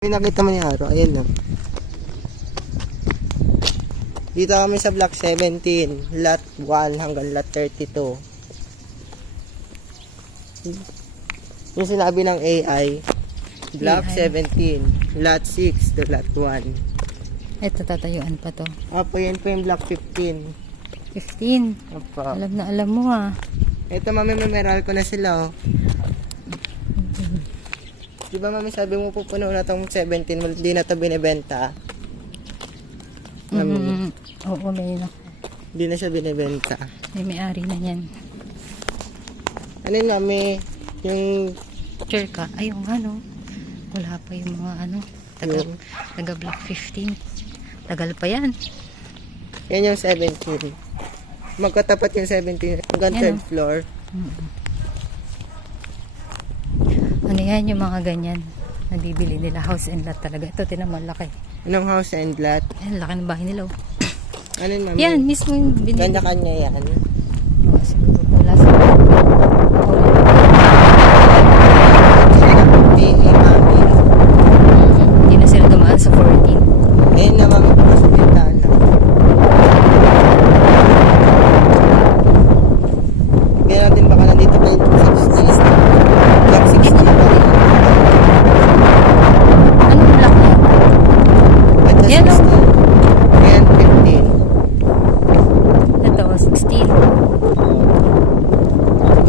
May nakita mo ni Haro, ayun na. Dito kami sa block 17, lot 1 hanggang lot 32. Yung sinabi ng AI, block 17, lot 6 to lot 1. Ito, tatayuan pa to. Opo, yan po yung block 15. 15. Opo. Alam na alam mo ah. Ito mami, memeral ko na sila oh. Diba mami, sabi mo pupuno na itong 17, hindi na ito binibenta. Oo, may na. Hindi na siya binibenta. May-ari na yan. Ano yun mami? Yung Sure ka? Ayun nga no. Wala pa yung mga ano. Taga block 15. Tagal pa yan. yan yung 17. Magkatapat yung 17 hanggang Yan, 3rd floor. Ano yan yung mga ganyan. Nabibili nila house and lot talaga. Ito, tinaman laki. Anong house and lot? Ayan, laki ng bahay nila oh. Ano yun mami? Yan, mismo yung binili. Kanya-kanya yan. Oh, siguro wala sa hindi na sila dumaan sa 14. Ayun na mami, po sa bintana. Bigyan natin baka nandito pa yung 16. Block 16 pa rin. Anong block yan? Ito Yan, 16. Yan 15. Ito, 16.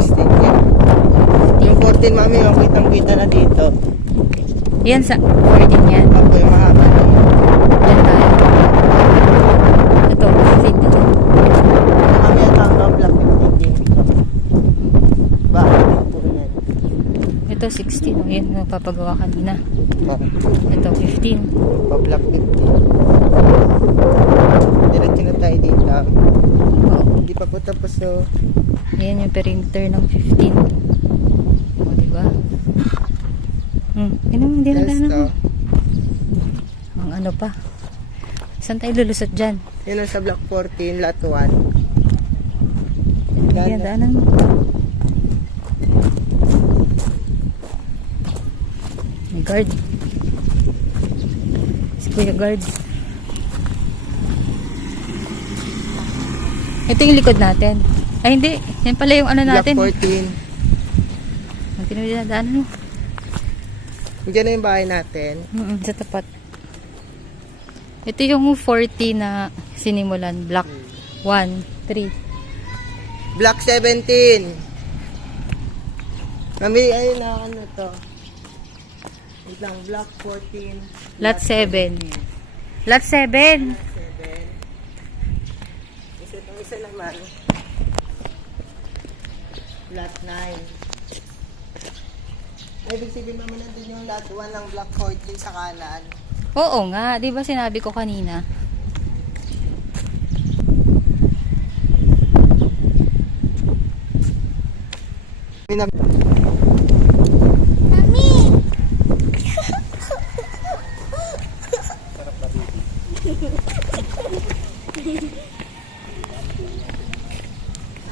16 yan. Yung 14 mami, yung kitang-kita na dito. Yan sa 14 yan. Ako yung mahaba na yun. Yan tayo. Ito, 15 dito. Mami, ito hanggang block 15 din. Bakit po yan? Ito 16. O, yan, napapagawa kanina. Oh, Ito 15. pa block 15. Diretso na tayo dito. O, Hindi pa po tapos so. yan yung perimeter ng 15. O, diba? Hindi na Yes, gano'n. Ang ano pa. Saan tayo lulusot dyan? Yun ang sa block 14, lot 1. Yan, daanan mo. May guard. Si Kuya guard. Ito yung likod natin. Ay, hindi. Yan pala yung ano natin. Block 14. Ang tinadaanan mo. Diyan na yung bahay natin. Sa tapat. Ito yung 40 na sinimulan. Block 1, 3. Block 17. Mami, ayun na ano to. Wait lang, block 14. Lot 7. Lot 7. 7. Isa naman. Lot 9. Ay, ibig sabihin mami nandun yung lot 1 ng block 14 sa kanan. Oo nga. Di ba sinabi ko kanina?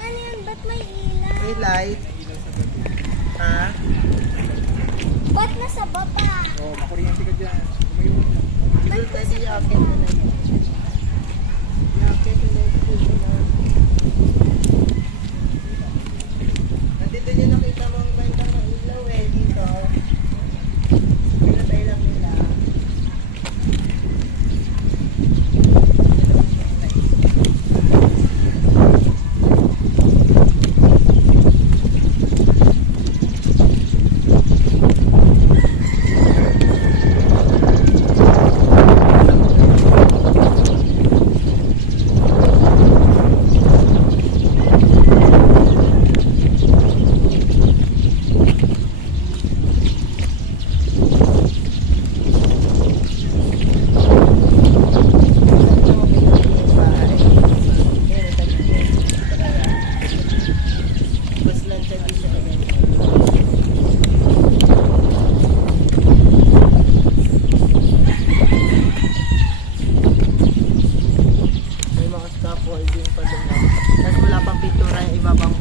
Ano yan? Ba't may ilaw? May light. Ha? Ba't nasa baba? Oo, makuryente ka dyan. Doon tayo sa yakin na lang. Yakin na lang. Nandito nyo nakita mo ang bantang ng ilaw eh, dito. Pinatay lang nila.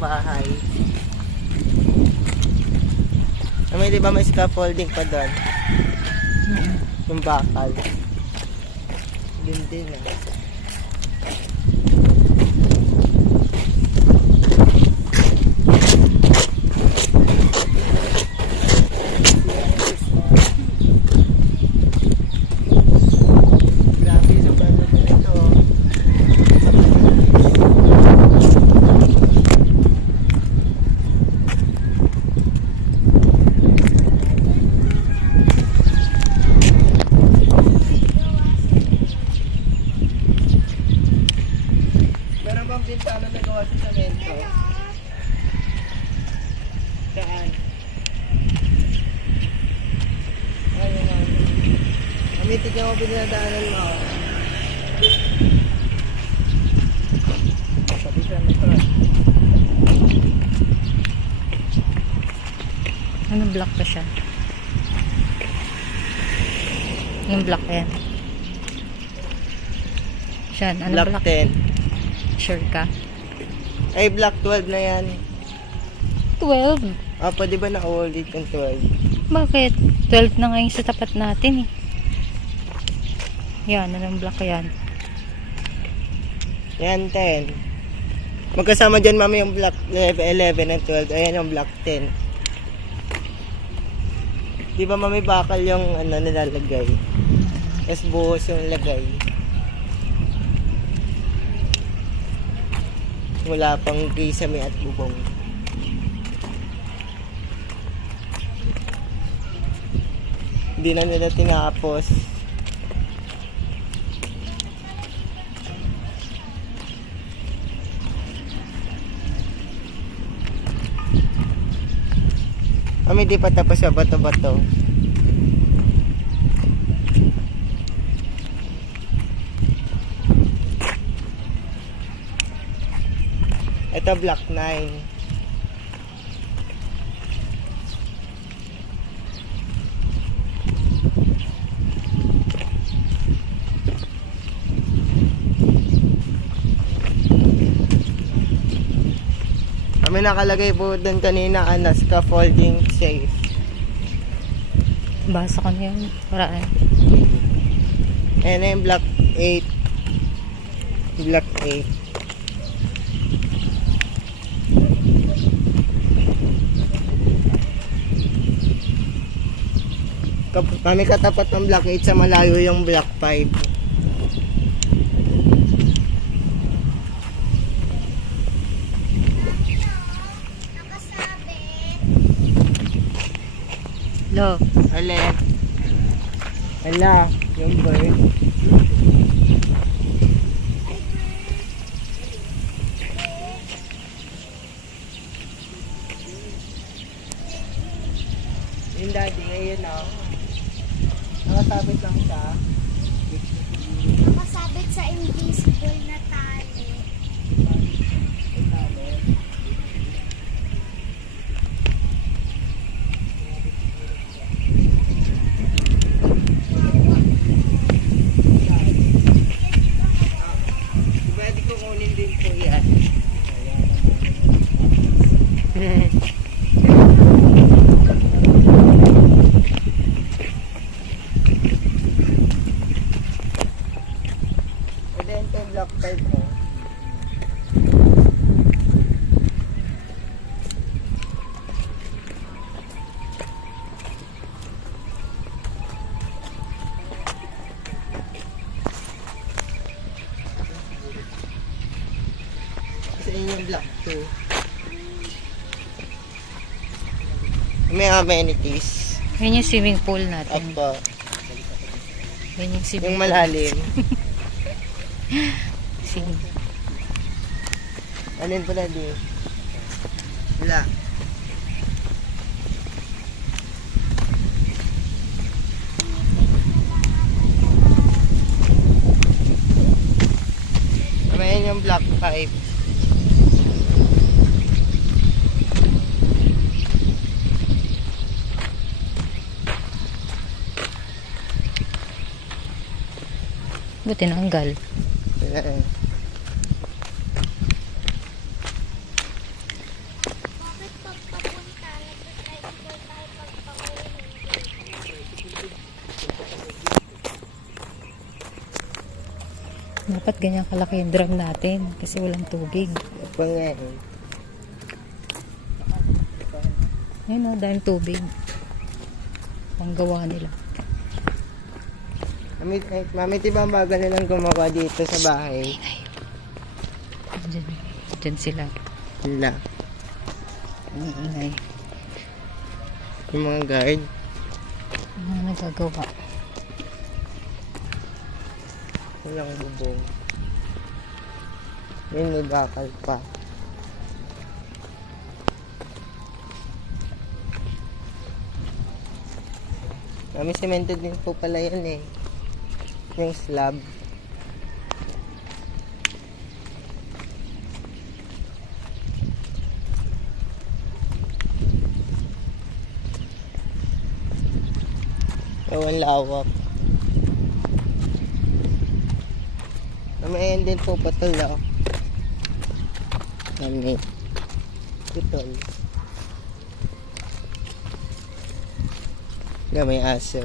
bahay. May di ba may scaffolding pa doon? Yung bakal. Din ah. Grabe yung banda na ito. Meron bang bintana na gawa sa semento? Saan? Ayun nga. Amitig ako pinadaanan mo. Sabi siya na truck. Anong block pa siya? Anong block yan? Siyan, anong Block block? 10. Sure ka? Ay, block 12 na yan. 12? Ah, pwede ba na-ulit yung 12? Bakit? 12 na ngayon sa tapat natin eh. Yan, anong block yan? Yan, 10. Magkasama dyan, mami, yung block 11 and 12. Ayan yung block 10. Di ba, mami, bakal yung ano, nilalagay? Tapos buhos yung lagay. Wala pang kisame at bubong. Hindi na nila tinapos. Kami di pa tapos sa bato-bato. Ito block 9. Kami nakalagay po doon kanina scaffolding safe. Basa ko na yun. Paraan. Ayan na yung block 8. Block 8. Kami katapat ng block 8 sa malayo yung block 5. Lo. Ale. Ala, yung bird. Yung daddy ngayon na. Nakasabit lang siya. Nakasabit sa invisible na tali. Pwede ko kunin din po yan. Pwede ito block 5 mo. Kasi yun yung block 2. May amenities. Yun yung swimming pool natin. Apa. Yun yung swimming Yung malalim. Sige. Alin pala di? Wala. Ayan yung block 5. Buti tinanggal. Ayan. Bakit pagpapunta, nag-tricycle tayo pagpauwi? Dapat ganyan kalaki yung drum natin kasi walang tubig. Pang ngayon. Ayun o, dahil tubig. Panggawa nila. Mami, diba ang bagal nilang gumawa dito sa bahay? Diyan sila. Wala. Ang ingay. Yung mga guard. Ang mga nagagawa. Walang bubong. Yun, may bakal pa. Mami, cemented din po pala yan eh. Yung slab. Ewan lawak. Mami, ayan din po patol ako. Mami. Putol. Nga may aso.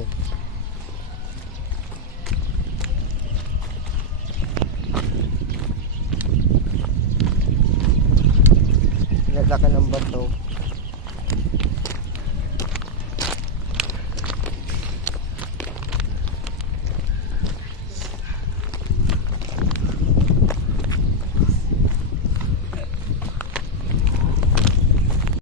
Lalaki ng bato.